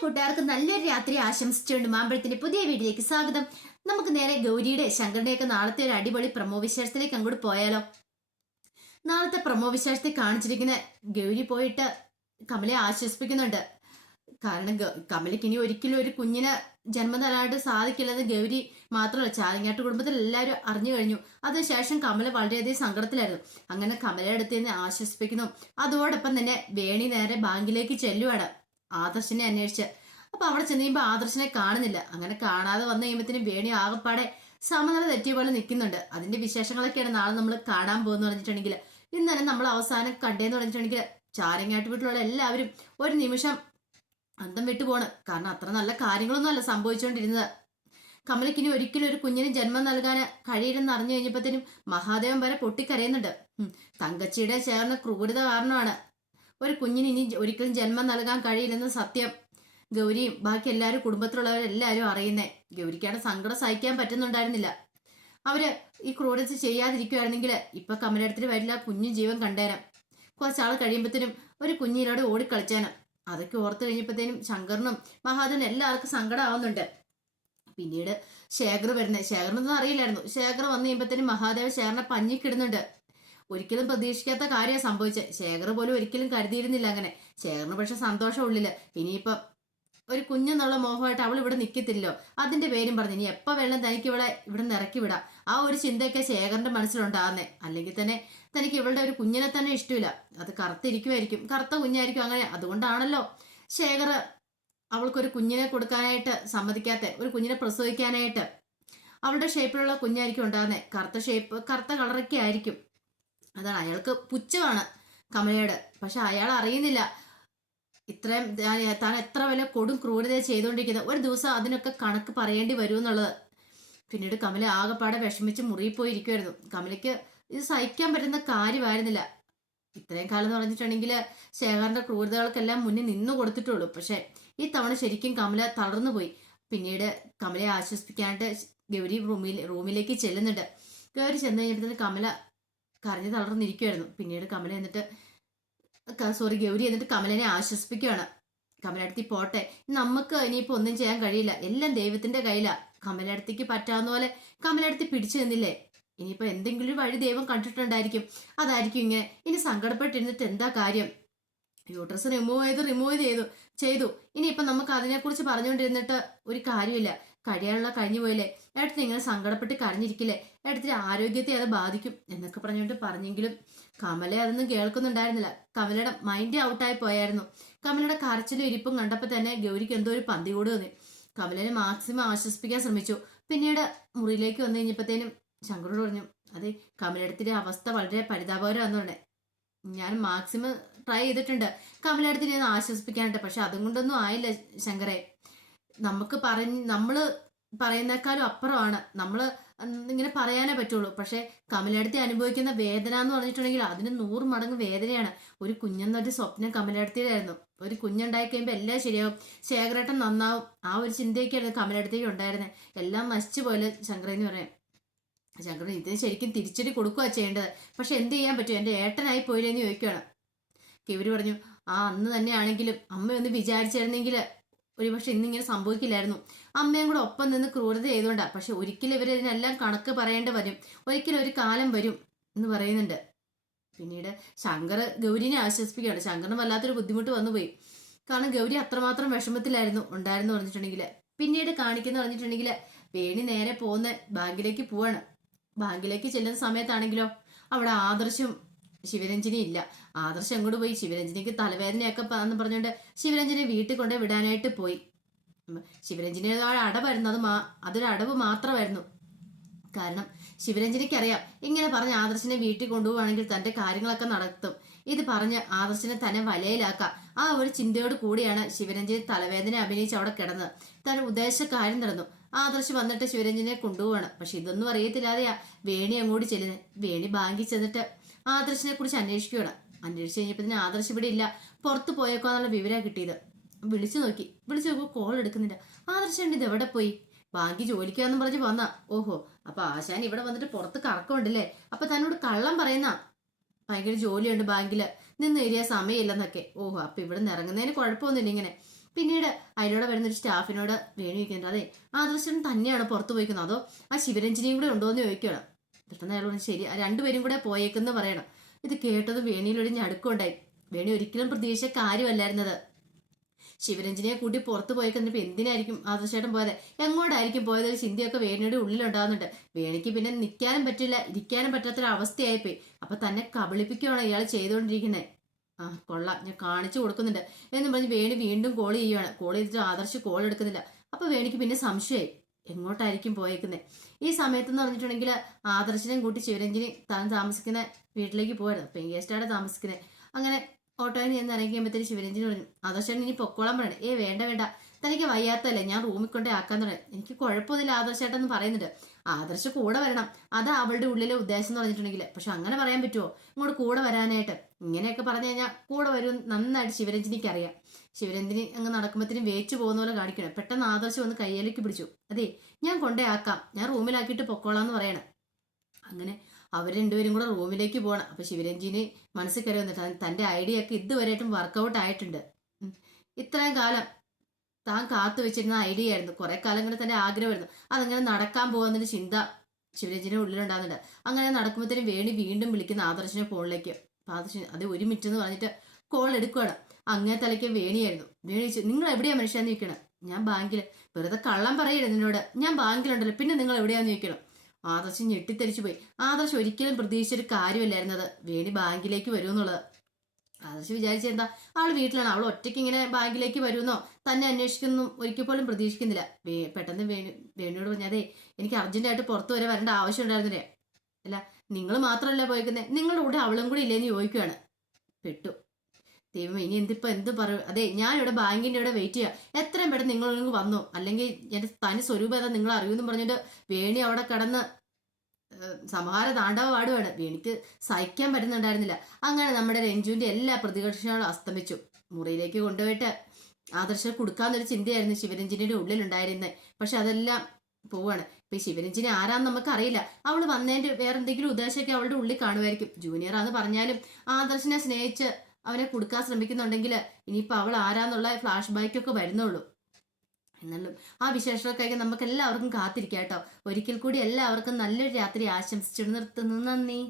കൂട്ടുകാർക്ക് നല്ലൊരു രാത്രി ആശംസിച്ചുകൊണ്ട് മാമ്പഴത്തിന്റെ പുതിയ വീഡിയോയിലേക്ക് സ്വാഗതം. നമുക്ക് നേരെ ഗൗരിയുടെ ശങ്കറിന്റെയൊക്കെ നാളത്തെ ഒരു അടിപൊളി പ്രമോ വിശേഷത്തിലേക്ക് അങ്ങോട്ട് പോയാലോ? നാളത്തെ പ്രമോ വിശേഷത്തെ കാണിച്ചിരിക്കുന്ന ഗൗരി പോയിട്ട് കമലെ ആശ്വസിപ്പിക്കുന്നുണ്ട്. കാരണം കമലയ്ക്ക് ഇനി ഒരിക്കലും ഒരു കുഞ്ഞിനെ ജന്മം തരാനായിട്ട് സാധിക്കില്ലെന്ന് ഗൗരി മാത്രമല്ല ചാലങ്ങാട്ട് കുടുംബത്തിൽ എല്ലാവരും അറിഞ്ഞു കഴിഞ്ഞു. അതിനുശേഷം കമല വളരെയധികം സങ്കടത്തിലായിരുന്നു. അങ്ങനെ കമലയുടെ അടുത്ത് നിന്ന് ആശ്വസിപ്പിക്കുന്നു. അതോടൊപ്പം തന്നെ വേണി നേരെ ബാങ്കിലേക്ക് ചെല്ലുവാണ്. ആദർശിനെ അന്വേഷിച്ച്. അപ്പൊ അവിടെ ചെന്ന് കഴിയുമ്പോൾ ആദർശിനെ കാണുന്നില്ല. അങ്ങനെ കാണാതെ വന്നു കഴിയുമ്പോഴത്തേനും വേണി ആകപ്പാടെ സമനില തെറ്റിയ പോലെ നിൽക്കുന്നുണ്ട്. അതിന്റെ വിശേഷങ്ങളൊക്കെയാണ് നാളെ നമ്മൾ കാണാൻ പോകുന്ന പറഞ്ഞിട്ടുണ്ടെങ്കിൽ. ഇന്നലെ നമ്മൾ അവസാനം കണ്ടേന്ന് പറഞ്ഞിട്ടുണ്ടെങ്കിൽ ചാരങ്ങാട്ട് വീട്ടിലുള്ള എല്ലാവരും ഒരു നിമിഷം അന്തം വിട്ടു പോണ്. കാരണം അത്ര നല്ല കാര്യങ്ങളൊന്നും അല്ല സംഭവിച്ചുകൊണ്ടിരുന്നത്. കമലക്കിനി ഒരിക്കലും ഒരു കുഞ്ഞിന് ജന്മം നൽകാൻ കഴിയില്ലെന്ന് അറിഞ്ഞു കഴിഞ്ഞപ്പോഴത്തേനും മഹാദേവൻ വരെ പൊട്ടിക്കരയുന്നുണ്ട്. തങ്കച്ചിയുടെ ചേർന്ന ക്രൂരത കാരണമാണ്. ഒരു കുഞ്ഞിന് ഇനി ഒരിക്കലും ജന്മം നൽകാൻ കഴിയില്ലെന്ന് സത്യം. ഗൗരിയും ബാക്കി എല്ലാവരും കുടുംബത്തിലുള്ളവരെല്ലാവരും അറിയുന്നേ. ഗൗരിക്കാണ് സങ്കടം സഹിക്കാൻ പറ്റുന്നുണ്ടായിരുന്നില്ല. അവർ ഈ ക്രൂരത ചെയ്യാതിരിക്കുവായിരുന്നെങ്കിൽ ഇപ്പൊ കമലടത്തിന് വരില്ല കുഞ്ഞു ജീവൻ കണ്ടേരാം. കുറച്ചാൾ കഴിയുമ്പോഴത്തേനും ഒരു കുഞ്ഞിനോട് ഓടിക്കളിച്ചാനും. അതൊക്കെ ഓർത്തു കഴിഞ്ഞപ്പോഴത്തേനും ശങ്കറിനും മഹാദേവനും എല്ലാവർക്കും സങ്കടമാവുന്നുണ്ട് പിന്നീട് ശേഖർ വരുന്നത് ശേഖറിനൊന്നും അറിയില്ലായിരുന്നു. ശേഖർ വന്നു കഴിയുമ്പോഴത്തേനും മഹാദേവ ശേഖറിനെ പഞ്ഞിക്കിടുന്നുണ്ട്. ഒരിക്കലും പ്രതീക്ഷിക്കാത്ത കാര്യം സംഭവിച്ചത് ശേഖർ പോലും ഒരിക്കലും കരുതിയിരുന്നില്ല അങ്ങനെ. ശേഖറിന് പക്ഷെ സന്തോഷം ഉള്ളിൽ. ഇനിയിപ്പം ഒരു കുഞ്ഞെന്നുള്ള മോഹമായിട്ട് അവൾ ഇവിടെ നിൽക്കത്തില്ലോ അതിന്റെ പേരും പറഞ്ഞു ഇനി എപ്പോ വേണം തനിക്ക് ഇവിടെ ഇവിടെ നിന്ന് ഇറക്കി വിടാം. ആ ഒരു ചിന്തയൊക്കെ ശേഖറിന്റെ മനസ്സിലുണ്ടാകുന്നേ അല്ലെങ്കിൽ തന്നെ തനിക്ക് ഇവളുടെ ഒരു കുഞ്ഞിനെ തന്നെ ഇഷ്ടമില്ല. അത് കറുത്തിരിക്കുമായിരിക്കും കറുത്ത കുഞ്ഞായിരിക്കും അങ്ങനെ. അതുകൊണ്ടാണല്ലോ ശേഖർ അവൾക്കൊരു കുഞ്ഞിനെ കൊടുക്കാനായിട്ട് സമ്മതിക്കാത്ത ഒരു കുഞ്ഞിനെ പ്രസവിക്കാനായിട്ട് അവളുടെ ഷേപ്പിലുള്ള കുഞ്ഞായിരിക്കും ഉണ്ടാകുന്നത് കറുത്ത ഷേപ്പ് കറുത്ത കളറൊക്കെ ആയിരിക്കും. അതാണ് അയാൾക്ക് പുച്ഛമാണ് കമലയോട്. പക്ഷെ അയാൾ അറിയുന്നില്ല. ഇത്രയും താൻ- എത്ര വില കൊടും ക്രൂരത ചെയ്തുകൊണ്ടിരിക്കുന്നത് ഒരു ദിവസം അതിനൊക്കെ കണക്ക് പറയേണ്ടി വരും എന്നുള്ളത് പിന്നീട് കമല ആകെപ്പാടെ വിഷമിച്ച് മുറിയിൽ പോയിരിക്കുമായിരുന്നു കമലയ്ക്ക് ഇത് സഹിക്കാൻ പറ്റുന്ന കാര്യമായിരുന്നില്ല. ഇത്രയും കാലം എന്ന് പറഞ്ഞിട്ടുണ്ടെങ്കിൽ ശേഖറിന്റെ ക്രൂരതകൾക്കെല്ലാം മുന്നിൽ നിന്നു കൊടുത്തിട്ടുള്ളൂ. പക്ഷെ ഈ തവണ ശരിക്കും കമല തളർന്നു പോയി. പിന്നീട് കമലയെ ആശ്വസിപ്പിക്കാനായിട്ട് ഗൗരി റൂമിൽ റൂമിലേക്ക് ചെല്ലുന്നുണ്ട്. ഗൗരി ചെന്ന് കഴിഞ്ഞിട്ട് കമല കരഞ്ഞു തളർന്നിരിക്കുമായിരുന്നു പിന്നീട് കമല എന്നിട്ട് സോറി ഗൗരി എന്നിട്ട് കമലനെ ആശ്വസിപ്പിക്കുകയാണ് കമലടുത്തി പോട്ടെ. നമുക്ക് ഇനിയിപ്പോ ഒന്നും ചെയ്യാൻ കഴിയില്ല. എല്ലാം ദൈവത്തിന്റെ കയ്യിലാ. കമലടുത്തേക്ക് പറ്റാവുന്ന പോലെ കമലടുത്തി പിടിച്ചു നിന്നില്ലേ? ഇനിയിപ്പോ എന്തെങ്കിലും വഴി ദൈവം കണ്ടിട്ടുണ്ടായിരിക്കും. അതായിരിക്കും ഇങ്ങനെ. ഇനി സങ്കടപ്പെട്ടിരുന്നിട്ട് എന്താ കാര്യം? യൂട്രസ് റിമൂവ് ചെയ്ത് റിമൂവ് ചെയ്തു ചെയ്തു. ഇനിയിപ്പൊ നമുക്ക് അതിനെക്കുറിച്ച് പറഞ്ഞുകൊണ്ടിരുന്നിട്ട് ഒരു കാര്യമില്ല. കഴിയാനുള്ള കഴിഞ്ഞു പോയില്ലേ? ഏട്ടത്തിന് ഇങ്ങനെ സങ്കടപ്പെട്ട് കരഞ്ഞിരിക്കില്ലേ? ഏട്ടത്തിന്റെ ആരോഗ്യത്തെ അത് ബാധിക്കും എന്നൊക്കെ പറഞ്ഞുകൊണ്ട് പറഞ്ഞെങ്കിലും കമല അതൊന്നും കേൾക്കുന്നുണ്ടായിരുന്നില്ല. കമലയുടെ മൈൻഡ് ഔട്ടായി പോയായിരുന്നു. കമലയുടെ കരച്ചിലും ഇരിപ്പും കണ്ടപ്പോൾ തന്നെ ഗൗരിക്ക് എന്തോ ഒരു പന്തി കൂടി തോന്നി കമലനെ മാക്സിമം ആശ്വസിപ്പിക്കാൻ ശ്രമിച്ചു. പിന്നീട് മുറിയിലേക്ക് വന്നു കഴിഞ്ഞപ്പോഴത്തേനും ശങ്കറോട് പറഞ്ഞു അതെ കമലയുടെ അവസ്ഥ വളരെ പരിതാപകരമാണെന്നുണ്ട്. ഞാൻ മാക്സിമം ട്രൈ ചെയ്തിട്ടുണ്ട്. ഒന്ന് ആശ്വസിപ്പിക്കാനായിട്ട് പക്ഷെ അതും കൊണ്ടൊന്നും ആയില്ല ശങ്കരെ നമുക്ക് പറഞ്ഞ് നമ്മൾ പറയുന്നേക്കാളും അപ്പുറമാണ്. നമ്മൾ ഇങ്ങനെ പറയാനേ പറ്റുള്ളൂ. പക്ഷെ കമലടുത്തി അനുഭവിക്കുന്ന വേദന എന്ന് പറഞ്ഞിട്ടുണ്ടെങ്കിൽ അതിന് നൂറ് മടങ്ങ് വേദനയാണ്. ഒരു കുഞ്ഞെന്നൊരു സ്വപ്നം കമലടുത്തിയിലായിരുന്നു ഒരു കുഞ്ഞുണ്ടായി കഴിയുമ്പോൾ എല്ലാം ശരിയാവും. ശേഖരേട്ടൻ നന്നാവും. ആ ഒരു ചിന്തയൊക്കെയായിരുന്നു കമലടുത്തേക്ക് ഉണ്ടായിരുന്നത് എല്ലാം നശിച്ചു പോലെ ശങ്കര എന്ന് പറയാം. ശങ്കരൻ ഇതിന് ശരിക്കും തിരിച്ചടി കൊടുക്കുക ചെയ്യേണ്ടത്. പക്ഷെ എന്ത് ചെയ്യാൻ പറ്റും? എന്റെ ഏട്ടനായി പോയില്ലെന്ന് ചോദിക്കുകയാണ് ഇവർ പറഞ്ഞു ആ അന്ന് തന്നെയാണെങ്കിലും അമ്മ ഒന്ന് വിചാരിച്ചിരുന്നെങ്കിൽ ഒരുപക്ഷെ ഇന്നിങ്ങനെ സംഭവിക്കില്ലായിരുന്നു. അമ്മയും കൂടെ ഒപ്പം നിന്ന് ക്രൂരത ചെയ്തുകൊണ്ടാണ് പക്ഷെ ഒരിക്കലും ഇവർ ഇതിനെല്ലാം കണക്ക് പറയേണ്ടി വരും. ഒരിക്കലും ഒരു കാലം വരും എന്ന് പറയുന്നുണ്ട്. പിന്നീട് ശങ്കർ ഗൗരിനെ ആശ്വസിപ്പിക്കുകയാണ്. ശങ്കറിന് വല്ലാത്തൊരു ബുദ്ധിമുട്ട് വന്നുപോയി കാരണം ഗൗരി അത്രമാത്രം വിഷമത്തിലായിരുന്നു ഉണ്ടായിരുന്നു പറഞ്ഞിട്ടുണ്ടെങ്കിൽ പിന്നീട് കാണിക്കുന്ന പറഞ്ഞിട്ടുണ്ടെങ്കിൽ വേണി നേരെ പോകുന്ന ബാങ്കിലേക്ക് പോവാണ്. ബാങ്കിലേക്ക് ചെല്ലുന്ന സമയത്താണെങ്കിലോ അവിടെ ആദർശം ശിവരഞ്ജനി ഇല്ല. ആദർശം അങ്ങോട്ട് പോയി. ശിവരഞ്ജനിക്ക് തലവേദനയൊക്കെ എന്ന് പറഞ്ഞുകൊണ്ട് ശിവരഞ്ജിനെ വീട്ടിൽ കൊണ്ട് വിടാനായിട്ട് പോയി. ശിവരഞ്ജിനി അടവായിരുന്നു അത് മാ അതൊരു അടവ് മാത്രമായിരുന്നു. കാരണം ശിവരഞ്ജനിക്ക് അറിയാം ഇങ്ങനെ പറഞ്ഞ് ആദർശിനെ വീട്ടിൽ കൊണ്ടുപോവാണെങ്കിൽ തന്റെ കാര്യങ്ങളൊക്കെ നടത്തും. ഇത് പറഞ്ഞ് ആദർശിനെ തന്നെ വലയിലാക്കാം. ആ ഒരു ചിന്തയോട് കൂടിയാണ് ശിവരഞ്ജനി തലവേദന അഭിനയിച്ച് അവിടെ കിടന്നത് താൻ ഉദ്ദേശ കാര്യം നടന്നു. ആദർശ് വന്നിട്ട് ശിവരഞ്ജനെ കൊണ്ടുപോവാണ്. പക്ഷെ ഇതൊന്നും അറിയത്തില്ലാതെയാ വേണി അങ്ങോട്ട് ചെല്ലുന്നത് വേണി ബാങ്കിൽ ചെന്നിട്ട് ആദർശിനെ കുറിച്ച് അന്വേഷിക്കുകയാണ്. അന്വേഷിച്ച് കഴിഞ്ഞപ്പോൾ ആദർശ് ഇവിടെ ഇല്ല. പുറത്ത് പോയേക്കോ എന്നുള്ള വിവരം കിട്ടിയത്. വിളിച്ചു നോക്കി. വിളിച്ചു നോക്കുമ്പോൾ കോൾ എടുക്കുന്നില്ല. ആദർശ് ഇത് എവിടെ പോയി? ബാങ്കി ജോലിക്കാന്നും പറഞ്ഞ് വന്ന. ഓഹോ അപ്പൊ ആശാൻ ഇവിടെ വന്നിട്ട് പുറത്ത് കറക്കമുണ്ടല്ലേ? അപ്പൊ തന്നോട് കള്ളം പറയുന്ന. ഭയങ്കര ജോലിയുണ്ട് ബാങ്കിൽ. നിന്ന് ഏരിയ സമയമില്ലെന്നൊക്കെ. ഓഹോ അപ്പൊ ഇവിടെ നിന്ന് ഇറങ്ങുന്നതിന് കുഴപ്പമൊന്നുമില്ല ഇങ്ങനെ. പിന്നീട് അതിലൂടെ വരുന്ന ഒരു സ്റ്റാഫിനോട് വേണു ചോദിക്കുന്നുണ്ട് അതെ ആദർശൻ തന്നെയാണ് പുറത്തു പോയിക്കുന്നത്. അതോ ആ ശിവരഞ്ജനിയും കൂടെ ഉണ്ടോ എന്ന് ചോദിക്കണം പെട്ടെന്ന് അയാൾ പറഞ്ഞു ശരി രണ്ടുപേരും കൂടെ പോയേക്കെന്ന് പറയണം. ഇത് കേട്ടത് വേണിയിലൊരു ഞടുക്കുണ്ടായി വേണി ഒരിക്കലും പ്രതീക്ഷിച്ച കാര്യമല്ലായിരുന്നത്. ശിവരഞ്ജനിയെ കൂട്ടി പുറത്ത് പോയി കഴിഞ്ഞപ്പോൾ എന്തിനായിരിക്കും ആദർശേട്ടൻ പോയത്? എങ്ങോട്ടായിരിക്കും പോയത്? ഒരു ചിന്തയൊക്കെ വേണിയുടെ ഉള്ളിലുണ്ടാകുന്നുണ്ട് വേണിക്ക് പിന്നെ നിൽക്കാനും പറ്റില്ല. ഇരിക്കാനും പറ്റാത്തൊരു അവസ്ഥയായിപ്പോയി അപ്പൊ തന്നെ കബളിപ്പിക്കുകയാണ് ഇയാൾ ചെയ്തുകൊണ്ടിരിക്കുന്നത് ആ കൊള്ളാം. ഞാൻ കാണിച്ചു കൊടുക്കുന്നുണ്ട്. എന്ന് പറഞ്ഞ് വേണി വീണ്ടും കോൾ ചെയ്യുവാണ്. കോൾ ചെയ്തിട്ട് ആദർശ് കോൾ എടുക്കുന്നില്ല. അപ്പൊ വേണിക്ക് പിന്നെ സംശയമായി. എങ്ങോട്ടായിരിക്കും പോയേക്കുന്നത് ഈ സമയത്ത് എന്ന് പറഞ്ഞിട്ടുണ്ടെങ്കിൽ ആദർശിനെയും കൂട്ടി ശിവരഞ്ജിനി താൻ താമസിക്കുന്ന വീട്ടിലേക്ക് പെയിൻ ഗസ്റ്റാണ് താമസിക്കുന്നത് അങ്ങനെ ഓട്ടോയിൽ നിന്ന് ഇറങ്ങിയപ്പോഴത്തേക്ക് ശിവരഞ്ജിനി പറഞ്ഞു ആദർശൻ ഇനി പൊക്കോളാൻ പറയണേ. ഏ വേണ്ട വേണ്ട. തനിക്ക് വയ്യാത്തല്ലേ ഞാൻ റൂമിൽ കൊണ്ടേ ആക്കാൻ തുടങ്ങി. എനിക്ക് കുഴപ്പമൊന്നുമില്ല ആദർശേട്ടെന്ന് പറയുന്നുണ്ട്. ആദർശ് കൂടെ വരണം. അതാ അവളുടെ ഉള്ളിലെ ഉദ്ദേശം എന്ന് പറഞ്ഞിട്ടുണ്ടെങ്കിൽ പക്ഷെ അങ്ങനെ പറയാൻ പറ്റുമോ ഇങ്ങോട്ട് കൂടെ വരാനായിട്ട്. ഇങ്ങനെയൊക്കെ പറഞ്ഞു കഴിഞ്ഞാൽ കൂടെ വരും നന്നായിട്ട് ശിവരഞ്ജിനിക്ക് അറിയാം ശിവരഞ്ജിനി അങ്ങ് നടക്കുമ്പോഴത്തേനും വേച്ചു പോകുന്ന പോലെ കാണിക്കണം. പെട്ടെന്ന് ആദർശം ഒന്ന് കയ്യിലേക്ക് പിടിച്ചു. അതെ ഞാൻ കൊണ്ടേ ആക്കാം ഞാൻ റൂമിലാക്കിയിട്ട് പൊക്കോളാന്ന് പറയണം. അങ്ങനെ അവർ രണ്ടുപേരും കൂടെ റൂമിലേക്ക് പോകണം അപ്പൊ ശിവരഞ്ജിന് മനസ്സിൽ കയറി വന്നിട്ട് തന്റെ ഐഡിയ ഒക്കെ ഇതുവരെയായിട്ടും വർക്കൗട്ട് ആയിട്ടുണ്ട്. ഇത്രയും കാലം താൻ കാത്തു വെച്ചിരുന്ന ഐഡിയ ആയിരുന്നു കുറെ കാലം കൊണ്ട് തന്റെ ആഗ്രഹമായിരുന്നു. അതങ്ങനെ നടക്കാൻ പോകുന്നതിന്റെ ചിന്ത ശിവരഞ്ജിന്റെ ഉള്ളിലുണ്ടാകുന്നുണ്ട്. അങ്ങനെ നടക്കുമ്പോഴത്തേനും വേണി വീണ്ടും വിളിക്കുന്ന ആദർശിനെ ഫോണിലേക്ക്. ആദർശൻ അത് ഒരു മിനിറ്റ് എന്ന് പറഞ്ഞിട്ട് കോൾ എടുക്കുകയാണ് അങ്ങേ തലയ്ക്ക് വേണിയായിരുന്നു. വേണി നിങ്ങൾ എവിടെയാണ് മനുഷ്യൻ നിൽക്കണം ഞാൻ ബാങ്കിൽ. വെറുതെ കള്ളം പറയരുത് നിന്നോട്. ഞാൻ ബാങ്കിലുണ്ടല്ലോ. പിന്നെ നിങ്ങൾ എവിടെയാന്ന് ചോദിക്കണം? ആദർശം ഞെട്ടിത്തെരിച്ചു പോയി. ആദർശ് ഒരിക്കലും പ്രതീക്ഷിച്ചൊരു കാര്യമല്ലായിരുന്നത് വേണി ബാങ്കിലേക്ക് വരുമെന്നുള്ളത്. ആദർശ് വിചാരിച്ച എന്താ? ആൾ വീട്ടിലാണ്. അവൾ ഒറ്റയ്ക്ക് ഇങ്ങനെ ബാങ്കിലേക്ക് വരുമെന്നോ? തന്നെ അന്വേഷിക്കുന്നു. ഒരിക്കൽ പോലും പ്രതീക്ഷിക്കുന്നില്ല. പെട്ടെന്ന് വേണു വേണിയോട് പറഞ്ഞാൽ എനിക്ക് അർജന്റായിട്ട് പുറത്തു വരെ വരേണ്ട ആവശ്യം ഉണ്ടായിരുന്നില്ലേ? അല്ല നിങ്ങൾ മാത്രമല്ല പോയിക്കുന്നത് നിങ്ങളുടെ കൂടെ അവളും കൂടി ഇല്ലേന്ന് ചോദിക്കുകയാണ് പെട്ടു. ദൈവം ഇനി എന്തിപ്പോ എന്ത് പറയും അതെ ഞാൻ ഇവിടെ ബാങ്കിന്റെ ഇവിടെ വെയിറ്റ് ചെയ്യാം. എത്രയും പെട്ടെന്ന് നിങ്ങൾ വന്നു. അല്ലെങ്കിൽ എന്റെ തനി സ്വരൂപം ഏതാ നിങ്ങൾ അറിയുമെന്ന് പറഞ്ഞിട്ട് വേണി അവിടെ കിടന്ന് സമഹാര താണ്ടവ പാടുവാണ്. വേണിക്ക് സഹിക്കാൻ പറ്റുന്നുണ്ടായിരുന്നില്ല. അങ്ങനെ നമ്മുടെ രഞ്ജുവിന്റെ എല്ലാ പ്രതികക്ഷങ്ങളും അസ്തമിച്ചു. മുറിയിലേക്ക് കൊണ്ടുപോയിട്ട് ആദർശം കൊടുക്കാന്നൊരു ചിന്തയായിരുന്നു ശിവരഞ്ജിനിയുടെ ഉള്ളിലുണ്ടായിരുന്നത് പക്ഷെ അതെല്ലാം പോവാണ്. ഇപ്പൊ ഈ ശിവരഞ്ജനി ആരാന്ന് നമുക്ക് അറിയില്ല അവൾ വന്നതിന്റെ വേറെ എന്തെങ്കിലും ഉദ്ദേശമൊക്കെ അവളുടെ ഉള്ളിൽ കാണുമായിരിക്കും. ജൂനിയർ ആന്ന് പറഞ്ഞാലും ആദർശനെ സ്നേഹിച്ച് അവനെ കൊടുക്കാൻ ശ്രമിക്കുന്നുണ്ടെങ്കിൽ ഇനിയിപ്പോൾ അവൾ ആരാന്നുള്ള ഫ്ലാഷ് ബാക്ക് ഒക്കെ വരുന്നുള്ളൂ. എന്നാലും ആ വിശേഷങ്ങൾക്കായി നമുക്ക് എല്ലാവർക്കും കാത്തിരിക്കാം കേട്ടോ. ഒരിക്കൽ കൂടി എല്ലാവർക്കും നല്ലൊരു രാത്രി ആശംസിച്ചു നിർത്തുന്നു. നന്ദി.